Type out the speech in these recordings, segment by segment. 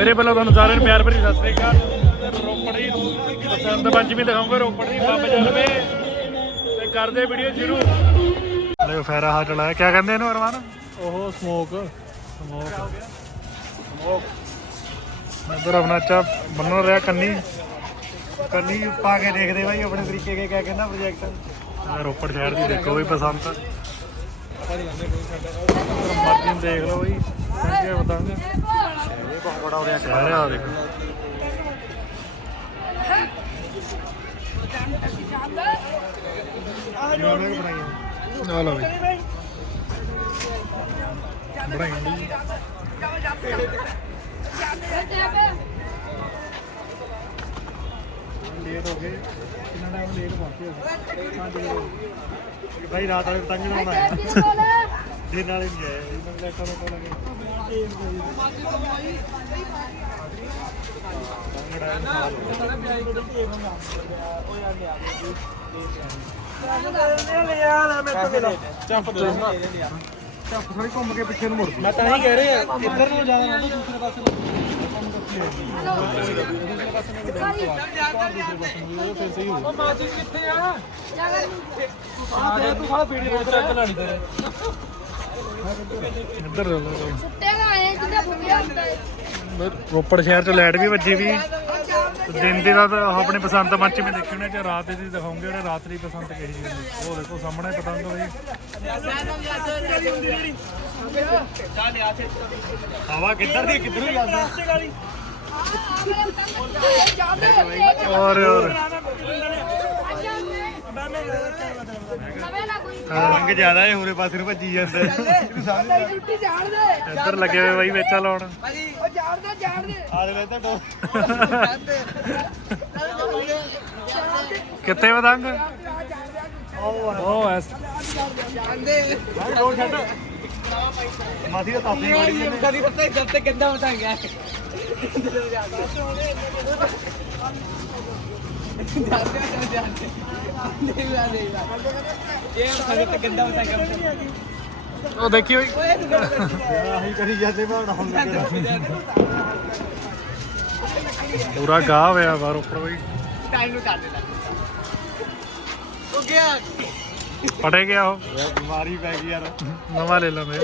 ਮੇਰੇ ਵੱਲੋਂ ਤੁਹਾਨੂੰ ਸਾਰਿਆਂ ਨੂੰ ਪਿਆਰ ਭਰੀ ਸਤਿ ਸ੍ਰੀ ਅਕਾਲ। ਰੋਪੜ ਦੀ ਬਸੰਤ ਪੰਚਮੀ ਦਿਖਾਉਂਗਾ ਰੋਪੜ ਦੀ ਬੰਬ ਜਲਵੇ ਤੇ ਕਰਦੇ ਵੀਡੀਓ ਸ਼ੁਰੂ। ਦੇਖੋ ਫੈਰਾ ਹਾ ਚਲਾਇਆ ਕੀ ਕਹਿੰਦੇ ਇਹਨੂੰ ਅਰਮਾਨ? ਉਹ ਸਮੋਕ। ਸਮੋਕ। ਸਮੋਕ। ਇੱਧਰ ਆਪਣਾ ਚਾ ਬੰਨ ਰਿਹਾ ਕੰਨੀ। ਕੰਨੀ ਪਾ ਕੇ ਦੇਖਦੇ ਬਾਈ ਆਪਣੇ ਤਰੀਕੇ ਕੇ ਕਿਆ ਕਹਿੰਦਾ ਪ੍ਰੋਜੈਕਟ ਰੋਪੜ ਸ਼ਹਿਰ ਦੀ ਦੇਖੋ ਵੀ ਪਸੰਦ ਮਰਜ਼ੀ ਦੇਖ ਲਓ ਬਈ। ਕਿਆ ਬਤਾਂਗੇ ਇਹ ਬਹੁਤ ਬੜਾ ਹੋ ਰਿਹਾ ਸ਼ਹਿਰ ਆ ਦੇਖੋ ਆ ਲਓ ਬਈ ਬਣਾਈ ਹੁੰਦੀ ਲੇਟ ਹੋ ਗਏ ਕਿੰਨਾ ਟਾਈਮ ਲੇਟ ਪਹੁੰਚੇ ਅਸੀਂ ਭਾਈ ਰਾਤ ਵਾਲੇ ਪਤੰਗ ਬਣਾਉਣਾ ਹੈ ਦਿਨ ਵਾਲੇ ਨਹੀਂ ਆਏ ਇਹਨਾਂ ਚੱਪ ਦੇ ਚੱਪ ਥੋੜੀ ਘੁੰਮ ਕੇ ਪਿੱਛੇ ਨੂੰ ਮੁੜ ਮੈਂ ਤਾਂ ਹੀ ਕਹਿ ਰਿਹਾ ਇੱਧਰ ਨੂੰ ਜ਼ਿਆਦਾ ਨਾ ਦੂਸਰੇ ਪਾਸੇ ਨੂੰ ਫਿਰ ਸਹੀ ਹੋ ਮਾਚਿਸ ਕਿੱਥੇ ਆ ਆ ਤੂੰ ਸਾਲਾ ਵੀਡੀਓ ਬਹੁਤ ਰੱਖ ਲਾਣੀ ਤੇਰੇ ਇੱਧਰ ਲੋ ਸੁੱਟੇਗਾ ਐ ਰੋਪੜ ਸ਼ਹਿਰ ਚ ਲਾਈਟ ਵੀ ਵੱਜੀ ਵੀ ਦਿਨ ਦੀ ਰਾਤ ਆਪਣੇ ਆਪਣੀ ਬਸੰਤ ਪੰਚਮੀ ਦੇਖਣੇ ਚ ਰਾਤ ਦੀ ਦਿਖਾਉਂਗੇ ਜਿਹੜੇ ਰਾਤ ਦੀ ਬਸੰਤ ਕਹੀ ਹੁੰਦੀ। ਉਹ ਦੇਖੋ ਸਾਹਮਣੇ ਪਤੰਗ ਹੋਈ ਹਵਾ ਕਿੱਧਰ ਦੀ ਕਿੱਧਰ ਨੂੰ ਜਾਂਦਾ ਔਰ ਔਰ ਰੰਗ ਜ਼ਿਆਦਾ ਹੈ ਹੋਰੇ ਪਾਸੇ ਨੂੰ ਭੱਜੀ ਜਾਂਦਾ। ਛੁੱਟੀ ਜਾਣ ਦੇ ਇੱਧਰ ਲੱਗੇ ਹੋਏ ਬਾਈ ਵੇਚਾ ਲਾਉਣ। ਉਹ ਜਾਣ ਦੇ ਜਾਣ ਦੇ। ਆ ਦੇ ਤਾਂ ਡੋ ਕਿੱਥੇ ਪਤੰਗ ਉਹ ਐਸ ਮਾਸੀ ਦਾ ਤਾਪੀ ਮਾਰੀ ਕਦੀ ਪਤਾ ਜਦ। ਤੱਕ ਕਿੱਦਾਂ ਉਹ ਦੇਖੀ ਹੋਈ? ਆਹੀ ਕਰੀ ਜਾਂਦੇ ਬਾਣ ਹੁਣ ਪੂਰਾ ਗਾਹ ਹੋਇਆ ਬਾਹਰ ਉੱਪਰ ਬਈ। ਟਾਈਮ ਨੂੰ ਕਰ ਦੇ ਉਹ ਗਿਆ। ਪਟੇ ਗਿਆ ਉਹ। ਬਿਮਾਰੀ ਪੈ ਗਈ ਯਾਰ। ਨਵਾਂ ਲੈ ਲੈਂਦੇ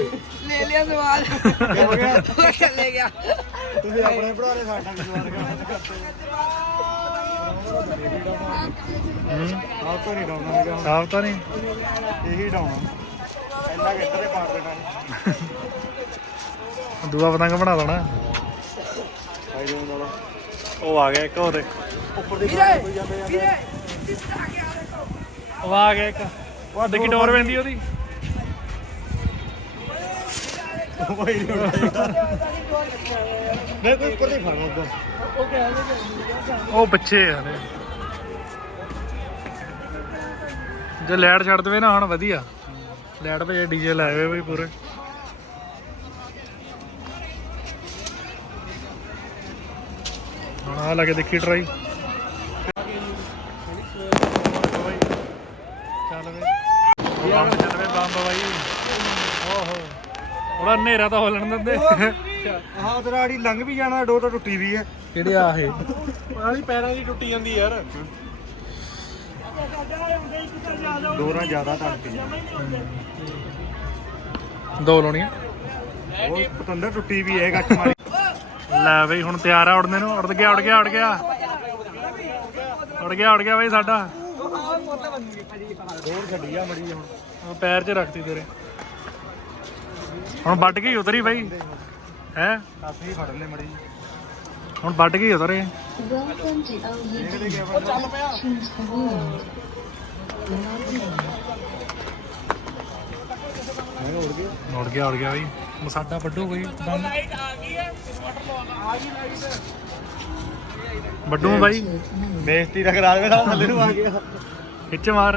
ਲੈ ਲਿਆ ਸਵਾਲ। ਹੋ ਗਿਆ? ਉਹ ਚੱਲੇ ਗਿਆ। ਤੁਸੀਂ ਆਪਣੇ ਭਰਾ ਦੇ ਸਾਡਾ ਵਿਸ਼ਵਾਸ ਕਰਦੇ ਆਪ ਤੋਂ ਨਹੀਂ ਡਾਉਣਾ ਹੈਗਾ ਸਾਫ਼ ਤਾਂ ਨਹੀਂ? ਹੁਣ ਇਹੀ ਡਾਉਣਾ। ਇੰਨਾ ਕਿੱਧਰੇ ਪਾੜ ਦੇਣਾ ਦੂਆ ਪਤੰਗ ਬਣਾ ਦੇਣਾ ਭਾਈ ਦੇ ਨਾਲ। ਉਹ ਆ ਗਿਆ ਇੱਕ ਉਹਦੇ ਉੱਪਰ ਦੀ ਵੀਰੇ ਕੋਈ ਜਾਂਦੇ ਜਾਂਦੇ। ਉਹ ਆ ਗਿਆ ਇੱਕ। ਉਹ ਦੇਖੀ ਡੋਰ ਪੈਂਦੀ ਉਹਦੀ। ਕੋਈ ਨਹੀਂ ਮੈਂ ਕੋਈ ਉੱਪਰ ਦੀ ਉੱਧਰ। ਉਹ ਪਿੱਛੇ ਆ। ਹਲੇ ਜੇ ਲਾਈਟ ਛੱਡ ਦੇਵੇ ਨਾ ਹੁਣ ਵਧੀਆ। ਲਾਈਟ ਭੇ ਡੀਜੇ ਲਾਏ ਹੋਏ ਬਈ ਪੂਰੇ। ਹੁਣ ਆ ਲਾ ਕੇ ਦੇਖੀ ਟਰਾਈ ਚੱਲ ਵੇ ਬੰਬ ਚੱਲ ਵੇ ਬੰਬ ਬਾਈ। ਓਹੋ। ਹਨੇਰਾ ਤਾਂ ਹੋ ਲੈਣ ਦਿੰਦੇ। ਹਾਂ ਤੇਰਾ ਆੜੀ ਲੰਘ ਵੀ ਜਾਣਾ ਡੋਰ ਤਾਂ ਟੁੱਟੀ ਵੀ ਹੈ। ਕਿਹੜੇ ਆ ਇਹ? ਆੜੀ ਪੈਰਾਂ ਦੀ ਟੁੱਟੀ ਜਾਂਦੀ ਯਾਰ। ਡੋਰਾਂ ਜ਼ਿਆਦਾ ਤੜਕੀਆਂ ਦੋ ਲਾਉਣੀਆਂ। ਉਹ ਪਤੰਦਰ ਟੁੱਟੀ ਵੀ ਹੈ ਗੱਟ ਮਾਰੀ। ਲੈ ਬਈ ਹੁਣ ਤਿਆਰ ਆ ਉੜਨੇ ਨੂੰ। ਉੜ ਗਿਆ ਉੜ ਗਿਆ ਉੜ ਗਿਆ। ਉੜ ਗਿਆ ਉੜ ਗਿਆ ਬਈ ਸਾਡਾ। ਡੋਰ ਛੱਡੀ ਆ ਮੜੀ ਹੁਣ। ਉਹ ਪੈਰ 'ਚ ਰੱਖਤੀ ਤੇਰੇ। ਹੁਣ ਵੱਟ ਗਈ ਉਤਰੀ ਬਈ। ਹੈ? ਹੀ ਫੜ ਲੈ ਮੜੀ। ਹੁਣ ਵੱਟ ਗਈ ਉਤਰੇ। Welcome to LED. Choose the world. ਉੜ ਗਿਆ ਉੜ ਗਿਆ ਬਈ। ਹੁਣ ਸਾਡਾ ਵੱਡੂ ਕੋਈ। ਵੱਡੂ ਬਾਈ। ਬੇਇੱਜ਼ਤੀ ਦਾ ਕਰਾ ਦੇਵੇ ਤਾਂ ਥੱਲੇ ਨੂੰ ਆ ਗਿਆ। ਖਿੱਚ ਮਾਰ।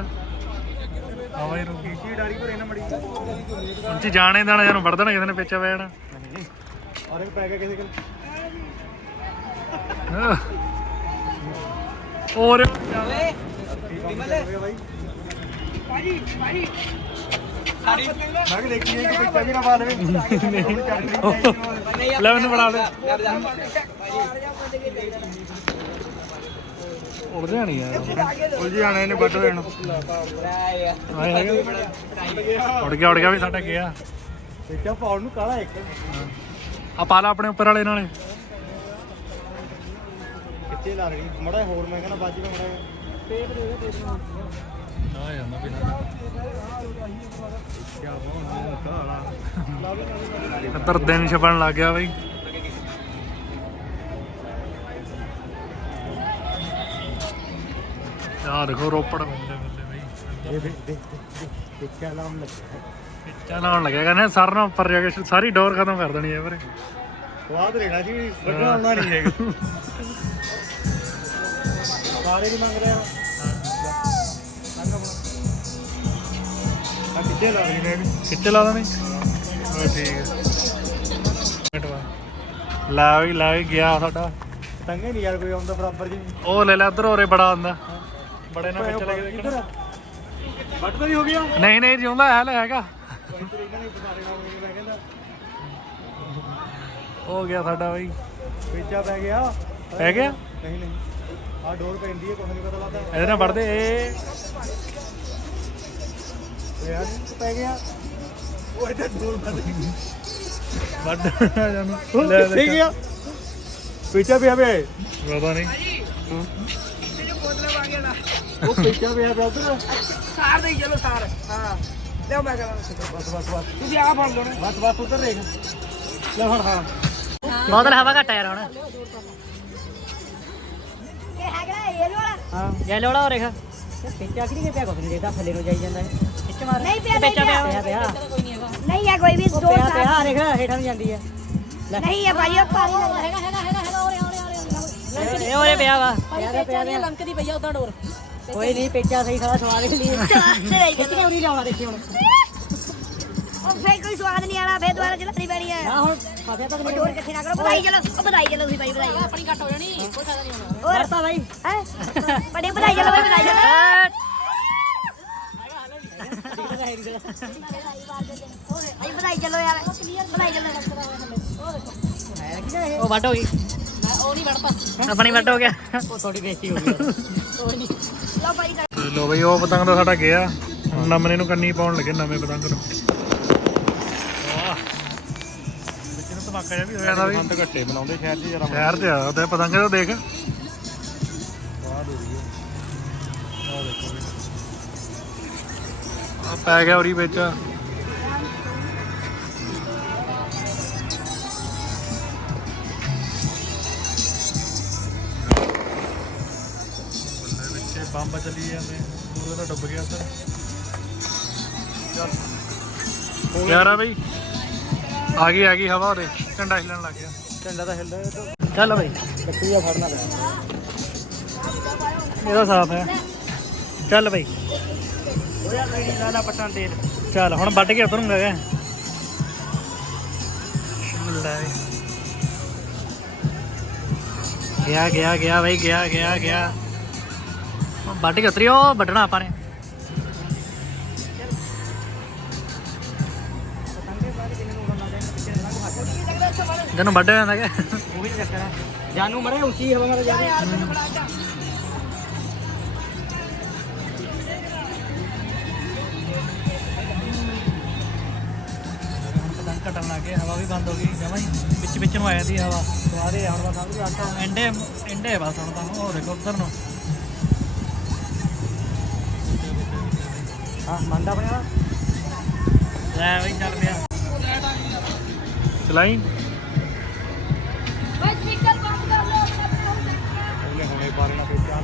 ਆ ਬਾਈ ਰੁਕੀ ਕੀ ਡਾਰੀ ਭਰੇ ਨਾ ਮੜੀ ਹੁਣ ਚ ਜਾਣੇ ਦਾਣਾ ਜਾਨੂੰ ਵੜ ਦੇਣਾ ਕਿਸੇ ਨੇ ਪਿੱਛੇ ਪੈ ਜਾਣਾ ਔਰ ਇੱਕ ਪੈ ਗਿਆ ਕਿਸੇ ਕੋਲ। ਹੋਰ। ਭਾਜੀ ਭਾਜੀ ਮੈਂ ਕਿ ਦੇਖੀ ਕਿ ਪਿੱਛਾ ਵੀ ਨਾ ਪਾ ਲਵੇ ਲੈ ਮੈਨੂੰ ਬਣਾ ਲੈ ਉੜ ਜਾਣੀ ਯਾਰ ਉੜ ਨੇ ਵੱਡ ਹੋਣ ਆਏ ਹੈਗੇ ਉੜ ਗਿਆ ਉੜ ਗਿਆ ਵੀ ਸਾਡਾ ਗਿਆ ਦੇਖਿਆ ਪਾਉਣ ਨੂੰ ਕਾਲਾ ਇੱਕ ਆ ਪਾ ਲਾ ਆਪਣੇ ਉੱਪਰ ਵਾਲੇ ਨਾਲੇ ਕਿੱਥੇ ਲੱਗ ਗਈ ਮੜਾ ਹੋਰ, ਮੈਂ ਕਹਿੰਦਾ ਬਾਜੀ ਮੈਂ ਮੜਾ ਟੇਪ ਦੇ ਦੇ ਟੇਪ ਆ ਜਾਂਦਾ ਦਿਨ ਛਪਣ ਲੱਗ ਗਿਆ ਬਈ। ਆ ਦੇਖੋ ਰੋਪੜ ਬੰਦੇ ਬੰਦੇ ਬਈ। ਇਹ ਦੇਖ ਦੇਖ ਨਾਮ ਲੱਗਿਆ ਪਿੱਛਾ ਲਾਉਣ ਲੱਗਿਆ ਕਹਿੰਦੇ ਸਰ ਉੱਪਰ ਜਾ ਕੇ ਸਾਰੀ ਡੋਰ ਖਤਮ ਕਰ ਦੇਣੀ ਹੈ ਵੀਰੇ। ਸਵਾਦ ਲੈਣਾ ਸੀ ਵੱਡਾ ਆਉਂਦਾ ਨਹੀਂ ਹੈਗਾ। ਸਾਰੇ ਨਹੀਂ ਮੰਗ ਰਿਹਾ। ਆ ਕਿੱਥੇ ਗਈ ਨੇ। ਕਿੱਥੇ ਲਾ ਦੇਣੀ? ਹਾਂ ਠੀਕ ਹੈ। ਲੈ ਵੀ ਲੈ ਵੀ ਗਿਆ ਸਾਡਾ। ਤੰਗੇ ਨਹੀਂ ਯਾਰ ਕੋਈ ਆਉਂਦਾ ਬਰਾਬਰ ਜੀ। ਉਹ ਲੈ ਲੈ ਇੱਧਰ ਹੋਰੇ ਬੜਾ ਆਂਦਾ ਬੜੇ ਨਾਲ ਵਿੱਚ ਲੱਗੇ ਦੇਖਣਾ। ਵੱਟ ਤਾਂ ਨਹੀਂ ਹੋ ਗਿਆ? ਨਹੀਂ ਨਹੀਂ ਜਿਉਂਦਾ ਹੈ ਲੈ ਹੈਗਾ। ਇੱਧਰ ਹੋ ਗਿਆ ਸਾਡਾ ਬਈ। ਪੇਚਾ ਪੈ ਗਿਆ। ਪੈ ਗਿਆ? ਨਹੀਂ ਨਹੀਂ। ਆ ਡੋਰ ਪੈਂਦੀ ਹੈ ਕੁਝ ਨਹੀਂ ਪਤਾ ਲੱਗਦਾ। ਇਹਦੇ ਨਾਲ ਵੜਦੇ ਇਹ ਪੈ ਗਿਆ। ਉਹ ਇੱਥੇ ਡੋਰ ਵੱਜ ਗਈ। ਵੱਡ ਜਾਨੂੰ ਲੈ ਠੀਕ ਗਿਆ? ਪੇਚਾ ਪਿਆ ਪਿਆ ਹੈ। ਪਤਾ ਨਹੀਂ। ਤੇਰੇ ਬੋਤਲ ਆ ਗਿਆ ਨਾ। ਉਹ ਪੇਚਾ ਪਿਆ ਪਿਆ ਉਧਰ? ਸਾਰ ਦੇ ਚਲੋ ਸਾਰ। ਹਾਂ। ਲਿਓ ਮੈਂ ਕਰਾਂ। ਬਸ ਬਸ ਬਸ ਤੁਸੀਂ ਆ ਫੜ ਲਓ ਨਾ। ਬਸ ਬਸ ਉਧਰ ਦੇਖ। ਲੈ ਹੁਣ ਹਾਂ। ਬੋਤਲ ਹਵਾ ਘੱਟ ਯਾਰ ਹੁਣ। ਇਹ ਹੈਗਾ ਇਹ ਵਾਲਾ। ਹਾਂ। ਜੈ ਲੋੜਾ ਹੋ ਰੇਖਾ ਪਿੱਛਾ ਕਿ ਨਹੀਂ ਪਿਆ ਕੁਝ ਨਹੀਂ ਦੇਖਦਾ ਥੱਲੇ ਨੂੰ ਜਾਈ ਜਾਂਦਾ ਹੈ ਖਿੱਚ ਮਾਰ ਨਹੀਂ ਪਿਆ, ਨਹੀਂ ਪਿਆ ਪਿਆ ਨਹੀਂ ਹੈ ਕੋਈ ਵੀ ਦੋ ਪਿਆ ਪਿਆ ਰੇਖਾ ਹੇਠਾਂ ਨੂੰ ਜਾਂਦੀ ਹੈ ਲੈ ਨਹੀਂ ਹੈ ਭਾਈ ਉਹ ਪਾਣੀ ਲੱਗਦਾ ਹੈਗਾ ਹੈਗਾ ਹੈਗਾ ਹੈਗਾ ਔਰੇ ਔਰੇ ਔਰੇ ਇਹ ਉਹਰੇ ਪਿਆ ਵਾ ਭਾਈ ਪੇਚਾ ਦੀ ਲੰਕਦੀ ਪਈ ਆ ਉਦਾਂ ਡੋਰ ਕੋਈ ਨਹੀਂ ਪਿੱਛਾ ਸਹੀ ਖੜਾ ਸਵਾਦ ਲਈ ਸਹੀ ਖਿੱਚ ਕੇ ਉਰੀ ਲਿਆਉਣਾ ਦੇਖੀ ਹੁਣ ਉਹ ਫੇਰ ਕੋਈ ਸਵਾਦ ਨਹੀਂ ਆਣਾ ਫੇਰ ਦੁਬਾਰਾ ਚਲਾਣੀ ਪੈਣੀ ਹੈ ਨਾ ਹੁਣ ਫਸਿਆ ਤਾਂ ਉਹ ਨਹੀਂ ਡੋਰ ਇਕੱਠੀ ਨਾ ਕਰੋ ਵਧਾਈ ਚਲੋ ਉਹ ਵਧਾਈ ਚਲੋ ਤੁਸੀਂ ਭਾਈ ਵਧਾਈ ਆਪਣੀ ਘੱਟ ਹੋ ਜਾਣੀ ਕੋਈ ਫਾਇਦਾ ਨਹੀਂ ਹੋਣਾ ਹੋਰ ਕਰਤਾ ਬਾਈ ਹੈ ਬੜੇ ਵਧਾਈ ਚਲੋ ਭਾਈ ਵਧਾਈ ਚਲੋ ਭਾਈ ਵਧਾਈ ਚਲੋ ਯਾਰ ਵਧਾਈ ਚਲੋ ਉਹ ਵੱਟ ਹੋ ਗਈ। ਉਹ ਨਹੀਂ ਵੜਦਾ ਆਪਣੀ ਵੱਟ ਹੋ ਗਿਆ। ਉਹ ਥੋੜੀ ਬੇਇੱਜ਼ਤੀ ਹੋ ਗਈ ਲਓ ਭਾਈ ਲੋ ਬਈ ਉਹ ਪਤੰਗ ਤਾਂ ਸਾਡਾ ਗਿਆ। ਹੁਣ ਨਵੇਂ ਨੂੰ ਕੰਨੀ ਪਾਉਣ ਲੱਗੇ ਨਵੇਂ ਪਤੰਗ ਨੂੰ। ਵਾਹ ਵਿੱਚ ਨੂੰ ਧਮਾਕਾ ਜਿਹਾ ਵੀ ਹੋਇਆ ਦਾ ਵੀ ਬੰਦ ਘੱਟੇ ਬਣਾਉਂਦੇ ਸ਼ਹਿਰ 'ਚ ਜਰਾ ਸ਼ਹਿਰ ਤੇ ਆ ਤੇ ਪਤੰਗ ਤਾਂ ਦੇਖ। ਬਾਦ ਹੋ ਰਹੀ ਹੈ। ਆ ਦੇਖੋ ਵੀ ਪੈ ਗਿਆ ਉਰੀ ਵਿੱਚ। ਬੱਲੇ ਵਿੱਚੇ ਬੰਬ ਚੱਲੀ ਜਾਂਦੇ ਪੂਰਾ ਤਾਂ ਡੁੱਬ ਗਿਆ ਸਰ। ਚੱਲ। ਯਾਰਾ ਬਈ। ਆ ਗਈ ਆ ਗਈ ਹਵਾ ਉਹਦੇ ਝੰਡਾ ਹਿੱਲਣ ਲੱਗ ਗਿਆ। ਝੰਡਾ ਤਾਂ ਹਿਲਦਾ ਚੱਲ ਬਾਈ ਕੱਟੀ ਆ ਫੜਨਾ ਪੈਣਾ ਇਹਦਾ ਸਾਫ਼ ਹੈ। ਚੱਲ ਬਾਈ। ਉਹ ਯਾਰ ਨਹੀਂ ਲਾਲਾ ਪਟਾਂ ਤੇਲ ਚੱਲ ਹੁਣ ਵੱਢ ਕੇ ਉਤਰੂੰਗਾ ਕਿ ਲੈ ਗਿਆ ਗਿਆ ਗਿਆ ਬਈ ਗਿਆ ਗਿਆ ਗਿਆ। ਉਹ ਵੱਢ ਕੇ ਉਤਰਿਓ ਵੱਢਣਾ ਆਪਾਂ ਨੇ। ਜਨੂੰ ਵੱਢ ਜਾਂਦਾ ਕਿ? ਉਹ ਵੀ ਚੱਕਰ ਹੈ ਜਾਨੂ ਮਰੇ ਉੱਚੀ ਹਵਾ ਮਾਰੇ ਜਾ। ਵਿੱਚ ਨੂੰ ਆ ਜਾਂਦੀ ਹੈ ਹਵਾ। ਸਵਾਦੇ ਹੁਣ ਦਾ ਸਮਝ ਆਟਾ ਐਂਡੇ ਐਂਡੇ ਬਸ ਹੁਣ ਤਾਂ ਉਹ ਦੇਖੋ ਉਧਰ ਨੂੰ। ਹਾਂ ਮੰਦਾ ਬਣਿਆ ਲੈ ਬਈ ਚੱਲ ਪਿਆ। ਚਲਾਈ? ਬਸ ਸਪੀਕਰ ਬੰਦ ਕਰ ਲਓ ਉਹਨੇ ਹੁਣੇ ਬਾਰਨਾ ਪੇਚਾ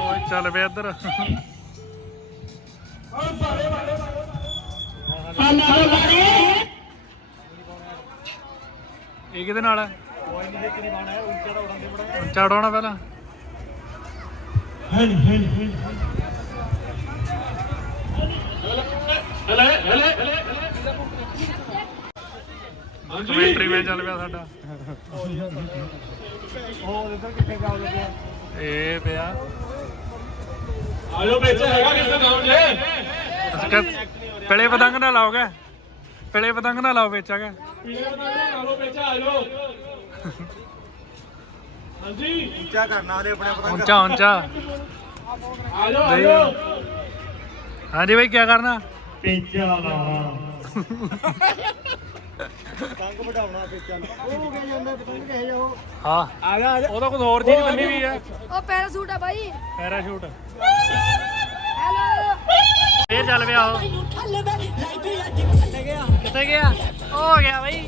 ਓਏ ਚੱਲ ਪਿਆ ਇੱਧਰ। ਕਿਹਦੇ ਨਾਲ ਹੈ ਕੋਈ ਨਹੀਂ ਦੇਖੀ ਬਾਣਾ ਹੈ ਉੱਚਾ ਤਾਂ ਉਡਾਉਂਦੇ ਬੜਾ ਉੱਚਾ ਉਡਾਉਣਾ ਪਹਿਲਾਂ ਕਮੈਂਟਰੀ ਮੈਂ ਚੱਲ ਪਿਆ ਸਾਡਾ। ਉਹ ਦੇਖੋ ਕਿੱਥੇ ਜਾ ਲੱਗੇ ਇਹ ਪਿਆ ਆਜੋ ਵਿੱਚ ਹੈਗਾ ਕਿਸੇ ਨਾਮ ਜੇ? ਪਲੇ ਪਤੰਗ ਨਾਲ ਲਾਓਗੇ। ਪਿਲੇ ਪਤੰਗ ਨਾ ਲਾਓ ਵਿੱਚ ਆਗਾ ਪੀਲੇ ਪਤੰਗ। ਆ ਲਓ ਵਿੱਚ ਆ ਜਾਓ ਹਾਂਜੀ ਉੱਚਾ ਉੱਚਾ ਆ ਜਾਓ ਆ ਨਹੀਂ। ਜਾਓ ਹਾਂਜੀ ਬਾਈ ਕੀ ਕਰਨਾ ਪੇਚਾ ਲਾਉਣਾ ਹਾਂ। ਆ ਜਾ ਆ ਜਾ। ਉਹਦਾ ਕੁਝ ਹੋਰ ਚੀਜ਼ ਬੰਨੀ ਵੀ ਆ। ਉਹ ਪੈਰਾਸੂਟ ਆ ਬਾਈ। ਪੈਰਾਸ਼ੂਟ। ਹੈਲੋ। ਫੇਰ ਚੱਲ ਪਿਆ ਉਹ। ਗਿਆ। ਉਹ ਹੋ ਗਿਆ ਬਈ।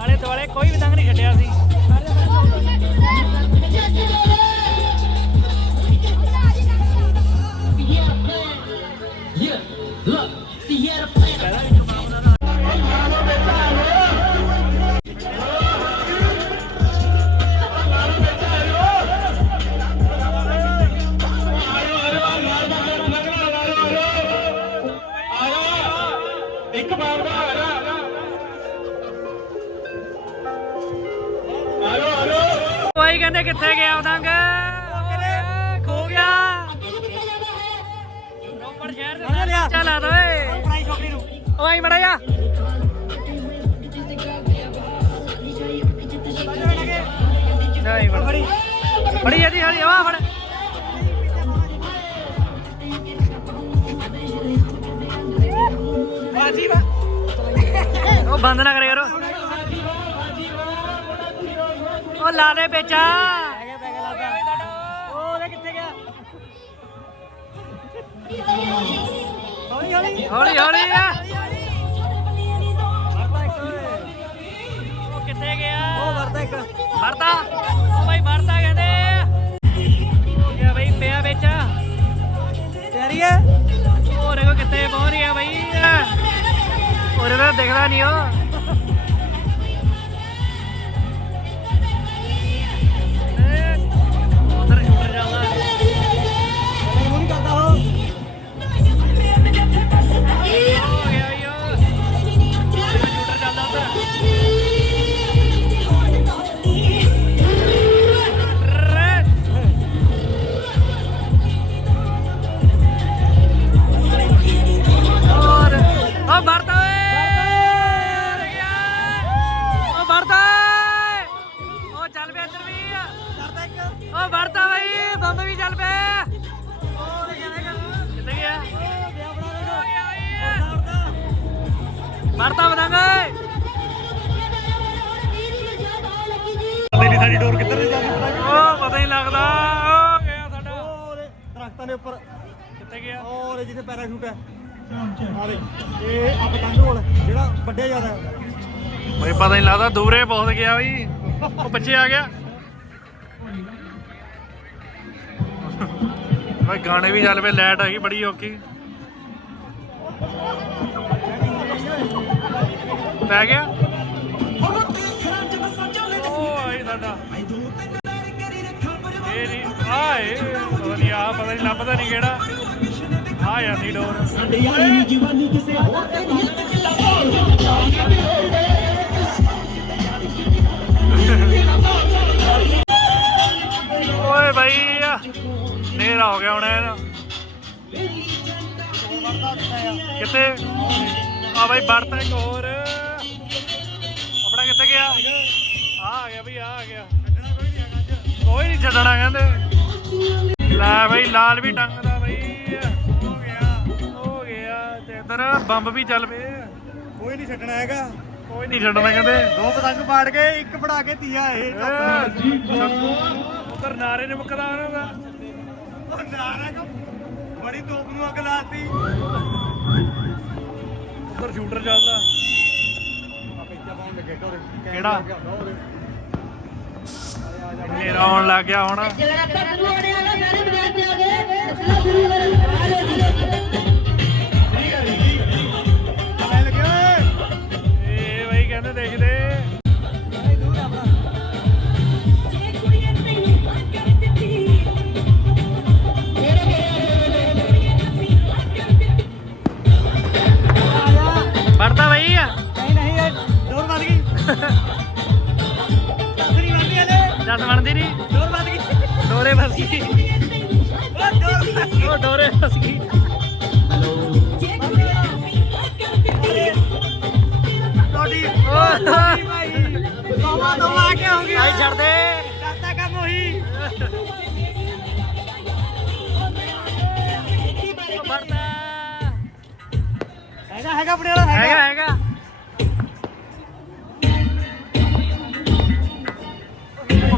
ਆਲੇ ਦੁਆਲੇ ਕੋਈ ਵੀ ਤੰਗ ਨਹੀਂ ਛੱਡਿਆ ਸੀ। ਨਹੀਂ ਬੜੀ। ਬੜੀ ਜਦੀ ਹਰੀ ਹਵਾ ਫੜ। ਬਾਜੀ ਵਾ। ਉਹ ਬੰਦ ਨਾ ਕਰੇ ਕਰੋ। ਉਹ ਲਾ ਕਿੱਥੇ ਗਿਆ? ਹੌਲੀ ਹੌਲੀ। ਹੌਲੀ ਹੌਲੀ। ਆ ਵਰਤਾ ਇੱਕ। ਉਹ ਬਾਈ ਵਰਤਾ ਕਹਿੰਦੇ ਹੋ ਗਿਆ ਬਈ ਪਿਆ ਵਿੱਚ। ਤਿਆਰੀ ਹੈ? ਹੋਰ ਕੋ ਕਿੱਥੇ ਪਹੁੰਚ ਰਿਹਾ ਬਈ। ਹੋਰ ਤਾਂ ਦਿਖਦਾ ਨਹੀਂ ਉਹ। ਵਰਤਾ ਪਤਾ ਨਹੀਂ ਸਾਡੀ ਡੋਰ ਕਿੱਧਰ ਨੂੰ ਜਾਂਦੀ। ਉਹ ਪਤਾ ਨਹੀਂ ਲੱਗਦਾ। ਉਹ ਗਿਆ ਸਾਡਾ। ਉਹਦੇ ਦਰਖਤਾਂ ਦੇ ਉੱਪਰ। ਕਿੱਥੇ ਗਿਆ? ਔਰ ਜਿੱਥੇ ਪੈਰਾਸ਼ੂਟ ਹੈ। ਆ ਦੇ ਇਹ ਆ ਪਤੰਗ ਹੋਲ ਜਿਹੜਾ ਵੱਡਿਆ ਜ਼ਿਆਦਾ ਹੈ। ਬਈ ਪਤਾ ਨਹੀਂ ਲੱਗਦਾ ਦੂਰੇ ਪਹੁੰਚ ਗਿਆ ਬਈ। ਉਹ ਬੱਚੇ ਆ ਗਿਆ। ਬਈ ਗਾਣੇ ਵੀ ਚੱਲ ਪਏ ਲਾਈਟ ਹੈਗੀ ਬੜੀ ਔਖੀ। ਪੈ ਗਿਆ। ਆਈ ਸਾਡਾ ਇਹ ਨਹੀਂ ਆਏ ਪਤਾ ਨਹੀਂ ਆ ਪਤਾ ਨਹੀਂ ਲੱਭਦਾ ਨਹੀਂ ਕਿਹੜਾ। ਆ ਜਾਂਦੀ ਡੋਰ ਓਏ ਭਾਈ ਨੇਰਾ ਹੋ ਗਿਆ ਹੁਣ ਇਹਦਾ ਕਿੱਥੇ? ਆ ਭਾਈ ਵਰਤਾ ਇੱਕ ਹੋਰ। ਕਿੱਥੇ ਗਿਆ। ਆ ਆ ਗਿਆ ਭਾਈ ਆ ਆ ਗਿਆ। ਕੋਈ ਨਹੀਂ ਛੱਡਣਾ ਕਹਿੰਦੇ। ਲੈ ਭਾਈ ਲਾਲ ਵੀ ਟੰਗਦਾ ਭਾਈ ਹੋ ਗਿਆ ਹੋ ਗਿਆ। ਤੇ ਇਧਰ ਬੰਬ ਵੀ ਚੱਲ ਪਏ। ਕੋਈ ਨਹੀਂ ਛੱਡਣਾ ਹੈਗਾ। ਕੋਈ ਨਹੀਂ ਛੱਡਣਾ ਕਹਿੰਦੇ। ਦੋ ਪਤੰਗ ਪਾੜ ਕੇ ਇੱਕ ਫੜਾ ਕੇ ਤੀਆ ਇਹ ਉਧਰ ਨਾਰੇ ਨੇ ਮੁੱਕਦਾ ਉਹਨਾਂ ਦਾ। ਉਹ ਨਾਰਾ ਕੋ ਬੜੀ ਤੋਪ ਨੂੰ ਅੱਗ ਲਾਤੀ। ਉਧਰ ਸ਼ੂਟਰ ਚੱਲਦਾ। ਕਿਹੜਾ? ਮੇਰਾ ਆਉਣ ਲੱਗ ਗਿਆ ਹੁਣ। ਲੈ ਲੱਗਿਆ ਓਏ ਇਹ ਬਈ ਕਹਿੰਦੇ ਦੇਖਦੇ। ਪੜਦਾ ਬਈ। ਆ ਜਸ ਬਣਦੀ ਨਹੀਂ ਡੋਰ ਵੱਧ ਗਈ। ਡੋਰੇ ਫਸ ਗਈ ਉਹ ਡੋਰ ਉਹ ਡੋਰੇ ਫਸ ਗਈ। ਤੁਹਾਡੀ ਓਏ। ਭਾਈ ਦੋਵਾ ਦੋਵਾ ਆ ਕੇ ਹੋ ਗਿਆ ਭਾਈ ਛੱਡ ਦੇ। ਕਰਤਾ ਕੰਮ ਉਹੀ ਵਰਤਾ ਹੈਗਾ ਹੈਗਾ ਆਪਣੇ ਵਾਲਾ ਹੈਗਾ ਹੈਗਾ।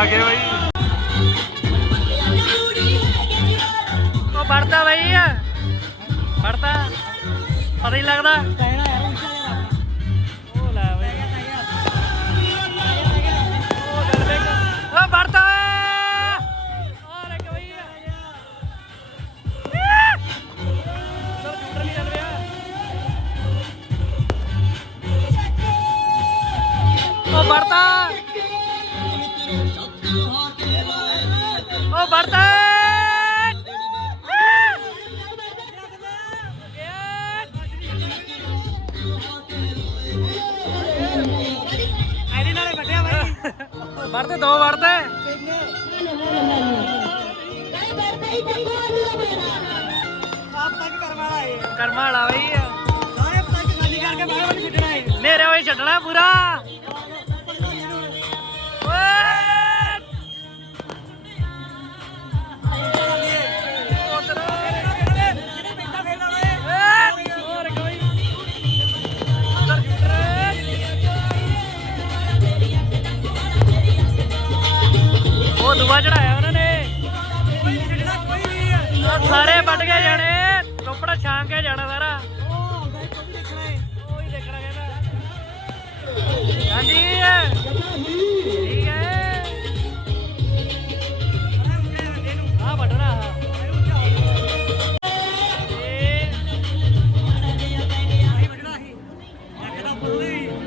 ਲੱਗੇ ਬਾਈ। ਉਹ ਵੜਦਾ ਬਾਈ। ਵੜਦਾ ਪਤਾ ਹੀ ਲੱਗਦਾ। ਸਾਰੇ ਵੱਢ ਕੇ ਜਾਣੇ। ਟੋਪੜਾ ਛਾਂਗ ਕੇ ਜਾਣਾ ਸਾਰਾ। ਉਹ ਹੀ ਦੇਖਣਾ ਕਹਿੰਦਾ ਹਾਂਜੀ। ਠੀਕ ਹੈ। ਆ ਵੱਢਣਾ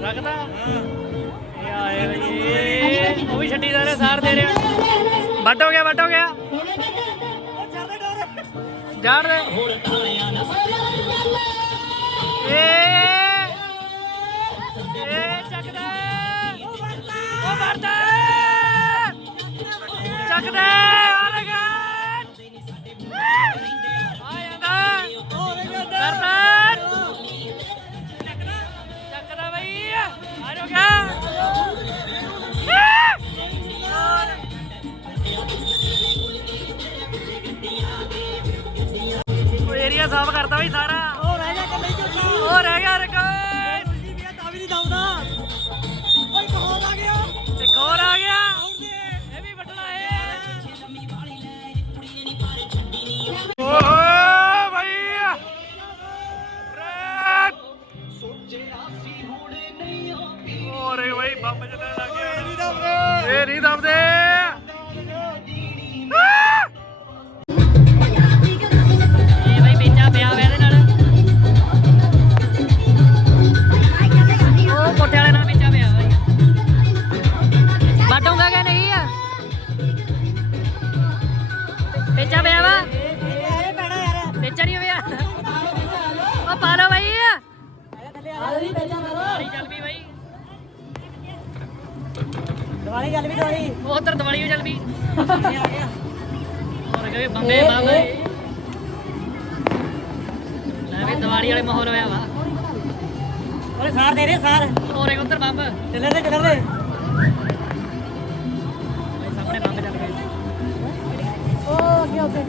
ਰੱਖਦਾ। ਇਹ ਇਹ ਉਹ ਵੀ ਛੱਡੀ ਜਾ ਸਾਰ ਦੇ ਰਿਹਾ ਵੱਢ ਹੋ ਗਿਆ, ਵੱਢ ਹੋ ਗਿਆ। ਜਾਣ ਦੇ ਇਹ ਚੱਕਦਾ। ਉਹ ਵਰਦਾ ਚੱਕਦਾ। ਸਾਫ਼ ਕਰਤਾ ਬਈ ਸਾਰਾ। ਉਹ ਰਹਿ ਜਾ ਕੱਲੇ ਝੋਟਾ ਉਹ ਰਹਿ ਗਿਆ ਜੀ ਵੀ ਤਾਂ ਵੀ ਨਹੀਂ ਦਊਦਾ। ਦਵਾਲੀ ਚੱਲ ਵੀ ਦਵਾਲੀ। ਉਧਰ ਦੀਵਾਲੀ ਚੱਲ ਪਈ ਹੋਰ ਕਹੇ ਬੰਬੇ ਬਾਬੇ। ਲੈ ਵੀ ਦੀਵਾਲੀ ਵਾਲੇ ਮਾਹੌਲ ਹੋਇਆ ਵਾ। ਓਏ ਸਾਰ ਦੇ ਰੇ ਸਾਰ। ਔਰੇ ਉਧਰ ਬੰਬ। ਚੱਲੇ ਰੇ ਚੱਲੇ ਰੇ ਸਾਹਮਣੇ ਬੰਬ ਚੱਲ ਗਏ ਉਹ ਅੱਗੇ ਉੱਤੇ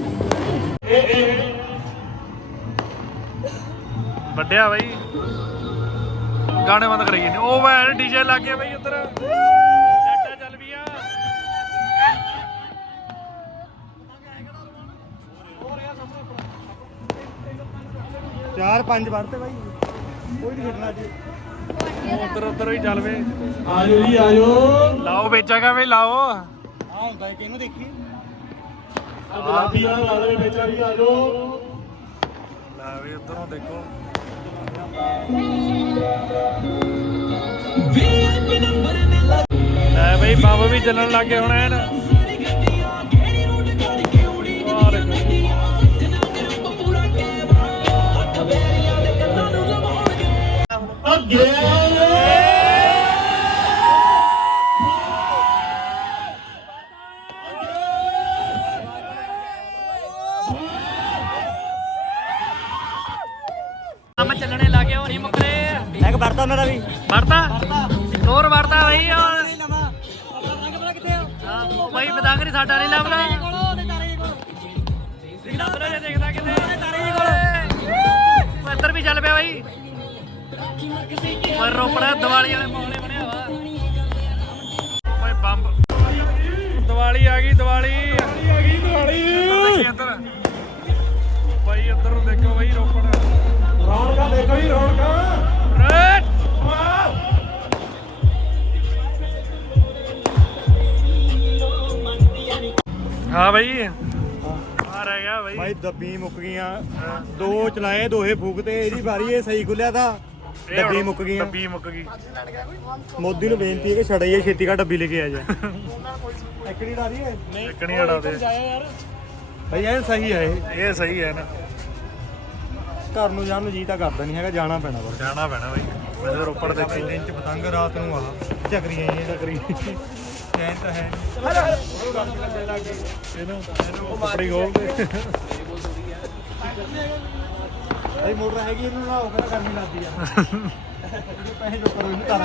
ਵੱਡਿਆ ਬਾਈ। ਗਾਣੇ ਬੰਦ ਕਰਾਈਏ ਨੇ ਉਹ ਡੀਜੇ ਲੱਗ ਗਿਆ ਬਾਈ ਉੱਧਰ। ਚਾਰ ਪੰਜ ਵੜਤੇ ਬਾਈ ਕੋਈ ਨਹੀਂ ਛੱਡਣਾ ਅੱਜ ਉੱਧਰ ਉੱਧਰ ਹੀ ਚੱਲ ਵੇ। ਆਜੋ ਜੀ ਆਜੋ। ਲਾਓ ਵੇਚਾਗਾ ਵੇ ਲਾਓ। ਆ ਹੁੰਦਾ ਹੈ ਕਿਹਨੂੰ ਦੇਖੀ। ਗੁਲਾਬੀ ਵਾਲਾ ਲਾ ਦੇ ਵੇਚਾ ਵੀ ਆਜੋ। ਲੈ ਵੇ ਉੱਧਰੋਂ ਦੇਖੋ। ਲੈ ਬਈ ਬੰਬ ਵੀ ਚੱਲਣ ਲੱਗ ਹੁਣ ਐਨ। ਅੱਗੇ ਬੰਬ ਚੱਲਣੇ ਲੱਗ ਉਹ ਨਹੀਂ ਮੁੱਕਰੇ। ਇੱਕ ਵੜਦਾ ਉਹਨਾਂ ਦਾ ਵੀ। ਵੜਤਾ ਹੋਰ ਵੜਤਾ ਬਈ ਆ? ਹਾਂ, ਬਈ ਪਤੰਗ ਨਹੀਂ ਸਾਡਾ ਨਹੀਂ ਲੱਭਦਾ। ਦੇਖਦਾ ਕਿਤੇ। ਤਾਰੇ ਕੋਲ। ਇੱਧਰ ਵੀ ਚੱਲ ਪਿਆ ਬਈ। ਓਏ ਰੋਪੜਾ ਦੀਵਾਲੀ ਵਾਲੇ ਮਾਹੌਲੇ ਬਣਿਆ ਵਾ। ਓਏ ਬੰਬ। ਦੀਵਾਲੀ ਆ ਗਈ ਦੀਵਾਲੀ। ਆ ਗਈ ਦੀਵਾਲੀ ਦੇਖੀ ਇੱਧਰ। ਬਾਈ ਇੱਧਰ ਨੂੰ ਦੇਖੋ ਬਾਈ ਰੋਪੜ। ਰੌਣਕਾਂ ਦੇਖੋ ਜੀ ਰੌਣਕਾਂ। ਰੇਟ। ਹਾਂ ਬਾਈ। ਰਹਿ ਗਿਆ ਬਾਈ। ਬਾਈ ਦੱਬੀ ਮੁੱਕ ਗਈਆਂ। ਦੋ ਚਲਾਏ ਦੋਹੇ ਫੂਕ ਤੇ ਇਹਦੀ ਵਾਰੀ ਇਹ ਸਹੀ ਖੁੱਲਿਆ ਤਾਂ। ਡੱਬੀ ਮੁੱਕ ਗਈਆਂ ਡੱਬੀ ਮੁੱਕ ਗਈ। ਮੋਦੀ ਨੂੰ ਬੇਨਤੀ ਹੈ ਕਿ ਛੜਾਈਏ ਛੇਤੀ ਕਾ ਡੱਬੀ ਲੈ ਕੇ ਆ ਜਾ ਐਕੜੀ ਡਾ ਰਹੀ ਹੈ ਨਹੀਂ ਅੜਾ ਦੇ। ਭਾਈ ਇਹ ਸਹੀ ਹੈ ਇਹ। ਇਹ ਸਹੀ ਹੈ ਨਾ। ਘਰ ਨੂੰ ਜਾਣ ਨੂੰ ਜੀ ਤਾਂ ਕਰਦਾ ਨਹੀਂ ਹੈਗਾ ਜਾਣਾ ਪੈਣਾ ਬਸ। ਜਾਣਾ ਪੈਣਾ ਬਾਈ। ਵੈਸੇ ਰੋਪੜ ਦੇ ਭਾਈ ਦਿਨ ਚ ਪਤੰਗ ਰਾਤ ਨੂੰ ਆਹ ਝਕਰੀਆਂ ਇਹ ਝਕਰੀ ਚੈਨ ਤਾਂ ਹੈ ਇਹਨੂੰ ਇਹਨੂੰ ਕੱਪੜੀ ਖੋਲ ਦੇ। ਭਾਈ ਮੋਟਰ ਹੈਗੀ ਇਹਨੂੰ ਨਾ ਉਹ ਕਹਿੰਦਾ ਗਰਮੀ ਲੱਗਦੀ ਆ। ਪੈਸੇ ਜੋ ਕਰੋ ਇਹਨੂੰ ਕਰ